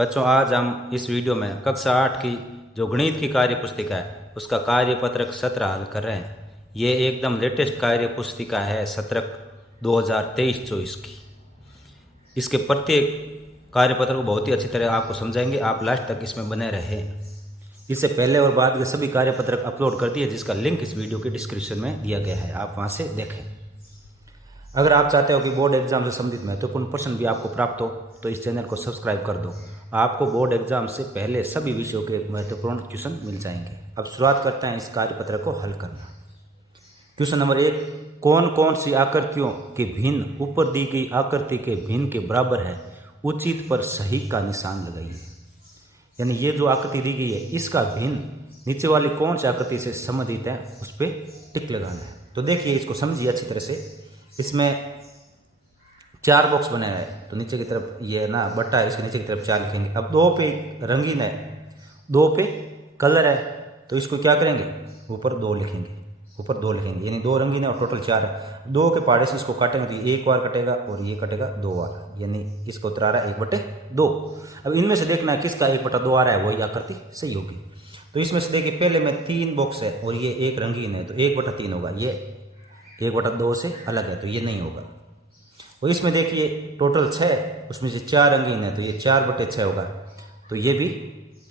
बच्चों, आज हम इस वीडियो में कक्षा 8 की जो गणित की कार्य पुस्तिका है उसका कार्यपत्रक 17 हल कर रहे हैं। ये एकदम लेटेस्ट कार्य पुस्तिका है सत्रक 2023-24 की। इसके प्रत्येक कार्यपत्र को बहुत ही अच्छी तरह आपको समझाएंगे, आप लास्ट तक इसमें बने रहें। इससे पहले और बाद के सभी कार्यपत्रक अपलोड कर दिए, जिसका लिंक इस वीडियो के डिस्क्रिप्शन में दिया गया है, आप वहाँ से देखें। अगर आप चाहते हो कि बोर्ड एग्जाम से संबंधित महत्वपूर्ण प्रश्न भी आपको प्राप्त हो तो इस चैनल को सब्सक्राइब कर दो। आपको बोर्ड एग्जाम से पहले सभी विषयों के महत्वपूर्ण क्वेश्चन मिल जाएंगे। अब शुरुआत करते हैं इस कार्यपत्र को हल करना। क्वेश्चन नंबर 1, कौन कौन सी आकृतियों के भिन्न ऊपर दी गई आकृति के भिन्न के बराबर है, उचित पर सही का निशान लगाइए। यानी ये जो आकृति दी गई है इसका भिन्न नीचे वाली कौन सी आकृति से संबंधित है उस पर टिक लगाना है। तो देखिए, इसको समझिए अच्छी तरह से। इसमें 4 बॉक्स बने हैं, तो नीचे की तरफ ये ना बट्टा है, इसके नीचे की तरफ 4 लिखेंगे। अब 2 पे रंगीन है, 2 पे कलर है, तो इसको क्या करेंगे, ऊपर 2 लिखेंगे, ऊपर 2 लिखेंगे, यानी 2 रंगीन है और टोटल 4 है। 2 के पहाड़े से इसको काटेंगे तो ये 1 बार कटेगा और ये कटेगा 2 बार, यानी इसको उत्तर आ रहा है 1/2। अब इनमें से देखना है किसका 1/2 आ रहा है, वही आकृति सही होगी। तो इसमें से देखिए, पहले में 3 बॉक्स है और ये 1 रंगीन है, तो 1/3 होगा। ये 1/2 से अलग है तो ये नहीं होगा। और इसमें देखिए टोटल 6, उसमें से 4 रंगीन है तो ये 4/6 होगा, तो ये भी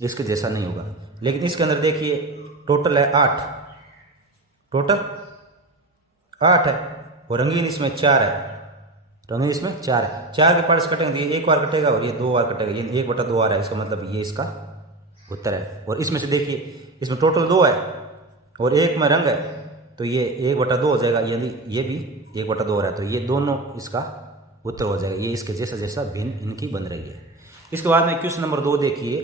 इसके जैसा नहीं होगा। लेकिन इसके अंदर देखिए टोटल है 8, टोटल 8 है और रंगीन इसमें 4 है, रंगीन इसमें 4 है। 4 के पार्ट से कटेंगे तो ये 1 बार कटेगा और ये 2 बार कटेगा, ये 1/2 आ रहा है, इसका मतलब ये इसका उत्तर है। और इसमें से देखिए इसमें टोटल 2 है और 1 में रंग है तो ये 1/2 हो जाएगा, यानी ये भी 1/2 हो रहा है, तो ये दोनों इसका उत्तर हो जाएगा। ये इसके जैसा जैसा भिन्न इनकी बन रही है। इसके बाद में क्वेश्चन नंबर 2 देखिए,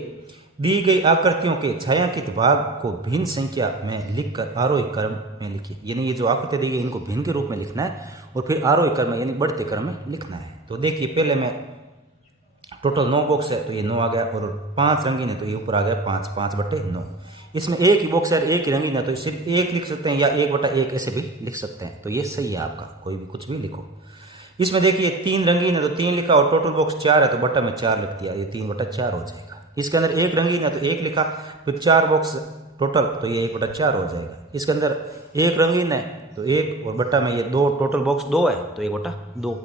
दी गई आकृतियों के छायांकित भाग को भिन्न संख्या में लिखकर आरोही क्रम में लिखिए। यानी ये जो आकृति दी गई इनको भिन्न के रूप में लिखना है और फिर आरोही क्रम में यानी बढ़ते क्रम में लिखना है। तो देखिए, पहले में टोटल 9 बॉक्स है तो ये 9 आ गया और 5 रंगीन है तो ये ऊपर आ गया 5, 5/9। इसमें एक ही बॉक्स है, एक ही रंगीन है तो सिर्फ 1 लिख सकते हैं या 1/1 ऐसे भी लिख सकते हैं, तो ये सही है आपका, कोई भी कुछ भी लिखो। इसमें देखिए 3 रंगीन है तो 3 लिखा और टोटल बॉक्स 4 है तो बट्टा में 4 लिख दिया, ये 3/4 हो जाएगा। इसके अंदर 1 रंगीन है तो 1 लिखा, फिर 4 बॉक्स टोटल तो ये 1/4 हो जाएगा। इसके अंदर 1 रंगीन है तो 1 और बट्टा में ये 2, टोटल बॉक्स 2 है तो 1/2।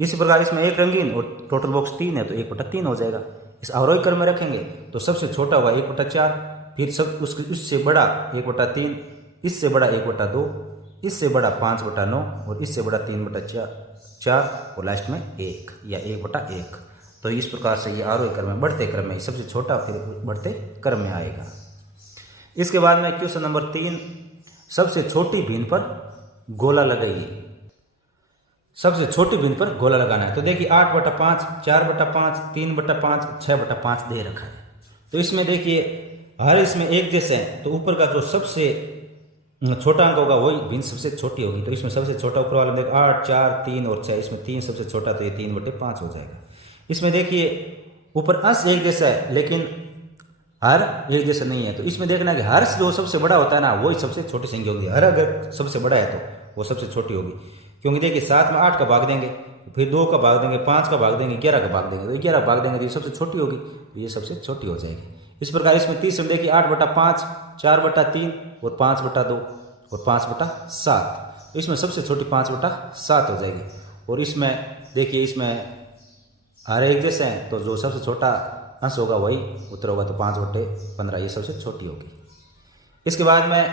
इसी प्रकार इसमें 1 रंगीन और टोटल बॉक्स 3 है तो 1/3 हो जाएगा। इस आरोही क्रम में रखेंगे तो सबसे छोटा हुआ 1/4, फिर सब उससे बड़ा 1/3, इससे बड़ा 1/2, इससे बड़ा 5/9 और इससे बड़ा 3/4 और लास्ट में 1 या 1/1। तो इस प्रकार से ये आरोही क्रम में बढ़ते क्रम में सबसे छोटा फिर बढ़ते क्रम में आएगा। इसके बाद में क्वेश्चन नंबर 3, सबसे छोटी भिन्न पर गोला लगाइए। सबसे छोटी भिन्न पर गोला लगाना है। तो देखिए 8/5, 4/5, 3/5, 6/5 दे रखा है। तो इसमें देखिए हर इसमें एक जैसे है तो ऊपर का जो सबसे छोटा अंक होगा वही भिन्न सबसे छोटी होगी। तो इसमें सबसे छोटा ऊपर वाला देखिए 8, 4, 3 और 6, इसमें 3 सबसे छोटा तो ये 3/5 हो जाएगा। इसमें देखिए ऊपर अंश एक जैसा है लेकिन हर एक जैसा नहीं है, तो इसमें देखना है कि हर जो सबसे बड़ा होता है ना वही सबसे छोटी संख्या होगी। हर अगर सबसे बड़ा है तो वो सबसे छोटी होगी, क्योंकि देखिए 7 में 8 का भाग देंगे, फिर 2 का भाग देंगे, 5 का भाग देंगे, 11 का भाग देंगे, तो 11 भाग देंगे तो ये सबसे छोटी होगी, तो ये सबसे छोटी हो जाएगी। इस प्रकार इसमें 30 में देखिए 8/5, 4/3 और 5/2 और 5/7, इसमें सबसे छोटी 5/7 हो जाएगी। और इसमें देखिए इसमें हर एक जैसे हैं तो जो सबसे छोटा अंश होगा वही उत्तर होगा, तो 5/15 ये सबसे छोटी होगी। इसके बाद में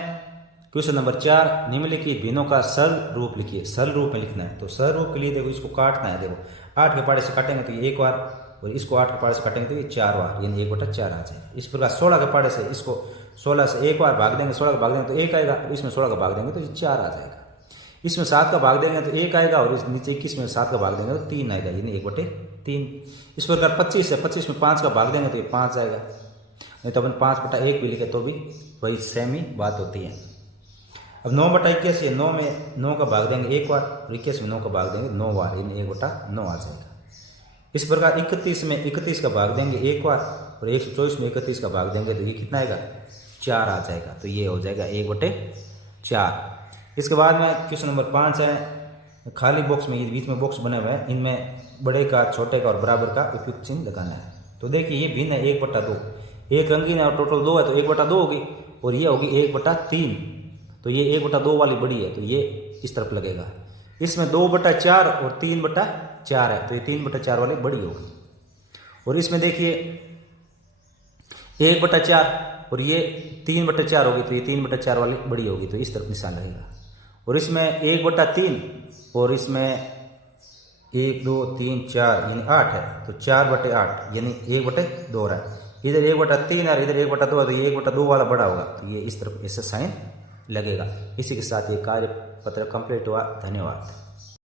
क्वेश्चन नंबर 4, निम्नलिखित भिन्नों का सरल रूप लिखिए। सरल रूप में लिखना है, तो सरल रूप के लिए देखो इसको काटना है। देखो 8 के पहाड़े से काटेंगे तो ये 1 बार और इसको 8 के पहाड़े से काटेंगे तो ये 4 बार, यानी 1/4 आ जाएगा। इस प्रकार 16 के पहाड़े से इसको 16 से 1 बार भाग देंगे, 16 का भाग देंगे तो 1 आएगा, और इसमें 16 का भाग देंगे तो ये 4 आ जाएगा। इसमें 7 का भाग देंगे तो 1 आएगा और इस नीचे 21 में 7 का भाग देंगे तो 3 आएगा, यानी 1/3। इस प्रकार 25 है, 25 में 5 का भाग देंगे तो ये 5 आएगा, नहीं तो अपन 5/1 भी लिखे तो भी वही सेम ही बात होती है। अब 9/21 है, 9 में 9 का भाग देंगे 1 बार और 21 में 9 का भाग देंगे 9 बार, यानी 1/9 आ जाएगा। इस प्रकार 31 में 31 का भाग देंगे 1 बार और 124 में 31 का भाग देंगे तो ये कितना आएगा, 4 आ जाएगा, तो ये हो जाएगा 1/4। इसके बाद में क्वेश्चन नंबर 5 है, खाली बॉक्स में ये बीच में बॉक्स बने हुए हैं, इनमें बड़े का, छोटे का और बराबर का उपयुक्त चिन्ह लगाना है। तो देखिए ये भिन्न है 1/2, एक रंगीन है और टोटल 2 है तो 1/2 होगी, और ये होगी 1/3, तो ये 1/2 वाली बड़ी है तो ये इस तरफ लगेगा। इसमें 2/4 और 3/4 है तो ये 3/4 वाली बड़ी होगी। और इसमें देखिए 1/4 और ये 3/4 होगी तो ये 3/4 वाली बड़ी होगी, तो इस तरफ निशान रहेगा। और इसमें 1/3 और इसमें 1 2 3 4 यानी 8 है तो 4/8 यानी 1/2 रहा है। इधर 1/3 है, इधर 1/2 है तो ये 1/2 वाला बड़ा होगा, तो ये इस तरफ ऐसा साइन लगेगा। इसी के साथ ये कार्य पत्र कंप्लीट हुआ। धन्यवाद।